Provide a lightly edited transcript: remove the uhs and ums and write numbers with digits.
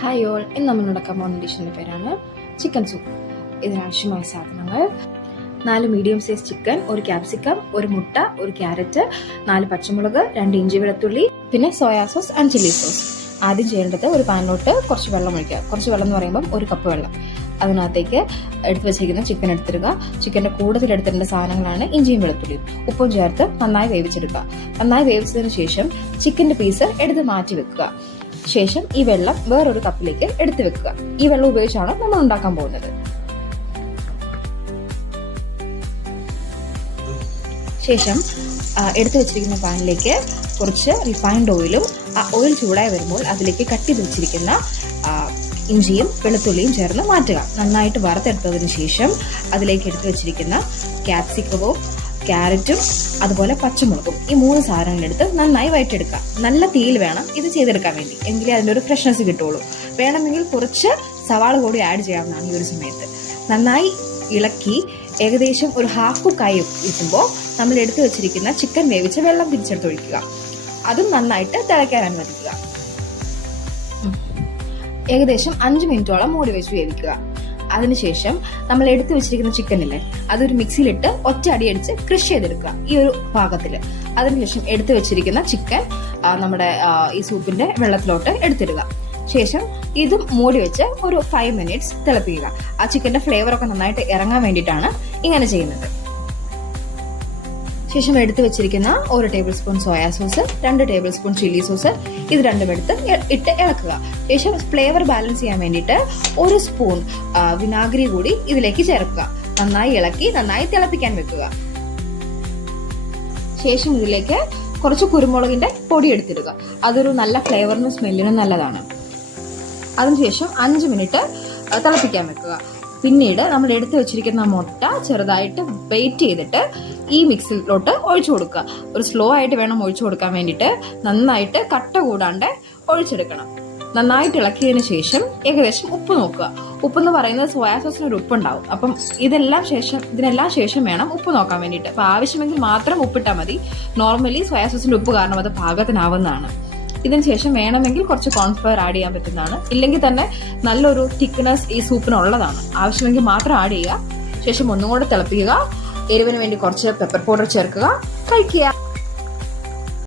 Hi all, ഇന്ന് നമ്മൾ നടക്കാൻ പോകുന്ന ഡിഷിൻ്റെ പേരാണ് ചിക്കൻ സൂപ്പ്. ഇതിനാവശ്യമായ സാധനങ്ങൾ: 4 മീഡിയം സൈസ് ചിക്കൻ, 1 ക്യാപ്സിക്കം, 1 മുട്ട, 1 ക്യാരറ്റ്, 4 പച്ചമുളക്, 2 ഇഞ്ചി വെളുത്തുള്ളി, പിന്നെ soya sauce and chilli sauce. ആദ്യം ചെയ്യേണ്ടത് ഒരു പാനിലോട്ട് കുറച്ച് വെള്ളം ഒഴിക്കുക. കുറച്ച് വെള്ളം എന്ന് പറയുമ്പം 1 കപ്പ് വെള്ളം. അതിനകത്തേക്ക് എടുത്തു വെച്ചിരിക്കുന്ന ചിക്കൻ എടുത്തിടുക. ചിക്കൻ്റെ കൂടുതൽ എടുത്തിടേണ്ട സാധനങ്ങളാണ് ഇഞ്ചിയും വെളുത്തുള്ളിയും. ഉപ്പും ചേർത്ത് നന്നായി വേവിച്ചെടുക്കുക. നന്നായി വേവിച്ചതിന് ശേഷം ചിക്കൻ്റെ പീസ് എടുത്ത് മാറ്റി വെക്കുക. ശേഷം ഈ വെള്ളം വേറൊരു കപ്പിലേക്ക് എടുത്തു വെക്കുക. ഈ വെള്ളം ഉപയോഗിച്ചാണ് നമ്മൾ ഉണ്ടാക്കാൻ പോകുന്നത്. ശേഷം എടുത്തു വെച്ചിരിക്കുന്ന പാനിലേക്ക് കുറച്ച് റിഫൈൻഡ് ഓയിലും, ആ ഓയിൽ ചൂടായി വരുമ്പോൾ അതിലേക്ക് കട്ടി വെച്ചിരിക്കുന്ന ഇഞ്ചിയും വെളുത്തുള്ളിയും ചേർന്ന് മാറ്റുക. നന്നായിട്ട് വറുത്തെടുത്തതിന് ശേഷം അതിലേക്ക് എടുത്തു വെച്ചിരിക്കുന്ന ക്യാപ്സിക്കവും ക്യാരറ്റും അതുപോലെ പച്ചമുളകും, ഈ 3 സാധനങ്ങളെടുത്ത് നന്നായി വഴറ്റിയെടുക്കുക. നല്ല തീയിൽ വേണം ഇത് ചെയ്തെടുക്കാൻ വേണ്ടി, എങ്കിലേ അതിൻ്റെ ഒരു ഫ്രഷ്നെസ് കിട്ടുള്ളൂ. വേണമെങ്കിൽ കുറച്ച് സവാള കൂടി ആഡ് ചെയ്യാവുന്നതാണ് ഈ ഒരു സമയത്ത്. നന്നായി ഇളക്കി ഏകദേശം ഒരു ഹാഫ് കുക്കായി എത്തുമ്പോൾ നമ്മൾ എടുത്തു വെച്ചിരിക്കുന്ന ചിക്കൻ വേവിച്ച് വെള്ളം തിരിച്ചെടുത്തൊഴിക്കുക. അതും നന്നായിട്ട് തിളയ്ക്കാൻ അനുവദിക്കുക. ഏകദേശം 5 മിനിറ്റോളം മൂടി വെച്ച് വേവിക്കുക. അതിനുശേഷം നമ്മൾ എടുത്തു വെച്ചിരിക്കുന്ന ചിക്കനില്ലേ, അതൊരു മിക്സിയിലിട്ട് ഒറ്റ അടിയടിച്ച് ക്രഷ് ചെയ്തെടുക്കുക ഈ ഒരു പാകത്തിൽ. അതിനുശേഷം എടുത്തു വെച്ചിരിക്കുന്ന ചിക്കൻ നമ്മുടെ ഈ സൂപ്പിന്റെ വെള്ളത്തിലോട്ട് എടുത്തിടുക. ശേഷം ഇതും മൂടി വെച്ച് ഒരു 5 മിനിറ്റ്സ് തിളപ്പിക്കുക. ആ ചിക്കന്റെ ഫ്ലേവറൊക്കെ നന്നായിട്ട് ഇറങ്ങാൻ വേണ്ടിയിട്ടാണ് ഇങ്ങനെ ചെയ്യുന്നത്. ശേഷം എടുത്തു വെച്ചിരിക്കുന്ന 1 table spoon soya sauce, 2 table spoon chilli sauce, ഇത് രണ്ടും എടുത്ത് ഇട്ട് ഇളക്കുക. ശേഷം ഫ്ലേവർ ബാലൻസ് ചെയ്യാൻ വേണ്ടിയിട്ട് 1 സ്പൂൺ വിനാഗിരി കൂടി ഇതിലേക്ക് ചേർക്കുക. നന്നായി ഇളക്കി നന്നായി തിളപ്പിക്കാൻ വെക്കുക. ശേഷം ഇതിലേക്ക് കുറച്ച് കുരുമുളകിന്റെ പൊടി എടുത്തിടുക. അതൊരു നല്ല ഫ്ലേവറിനും സ്മെല്ലിനും നല്ലതാണ്. അതിനുശേഷം 5 മിനിറ്റ് തിളപ്പിക്കാൻ വെക്കുക. പിന്നീട് നമ്മൾ എടുത്തു വെച്ചിരിക്കുന്ന മുട്ട ചെറുതായിട്ട് ബേറ്റ് ചെയ്തിട്ട് ഈ മിക്സിലോട്ട് ഒഴിച്ചു കൊടുക്കുക. ഒരു സ്ലോ ആയിട്ട് വേണം ഒഴിച്ചു കൊടുക്കാൻ വേണ്ടിയിട്ട്. നന്നായിട്ട് കട്ട കൂടാണ്ട് ഒഴിച്ചെടുക്കണം. നന്നായിട്ട് ഇളക്കിയതിന് ശേഷം ഏകദേശം ഉപ്പ് നോക്കുക. ഉപ്പെന്ന് പറയുന്നത് സോയാ സോസിനൊരു ഉപ്പുണ്ടാവും. അപ്പം ഇതിനെല്ലാം ശേഷം വേണം ഉപ്പ് നോക്കാൻ വേണ്ടിയിട്ട്. അപ്പം ആവശ്യമെങ്കിൽ മാത്രം ഉപ്പിട്ടാൽ മതി. നോർമലി സോയാ സോസിന്റെ ഉപ്പ് കാരണം അത് പാകത്തിനാവുന്നതാണ്. ഇതിന് ശേഷം വേണമെങ്കിൽ കുറച്ച് കോൺഫ്ലവർ ആഡ് ചെയ്യാൻ പറ്റുന്നതാണ്. ഇല്ലെങ്കിൽ തന്നെ നല്ലൊരു തിക്നെസ് ഈ സൂപ്പിനുള്ളതാണ്. ആവശ്യമെങ്കിൽ മാത്രം ആഡ് ചെയ്യുക. ശേഷം ഒന്നും കൂടെ തിളപ്പിക്കുക. എരിവിന് വേണ്ടി കുറച്ച് പെപ്പർ പൗഡർ ചേർക്കുക. കഴിക്കുക.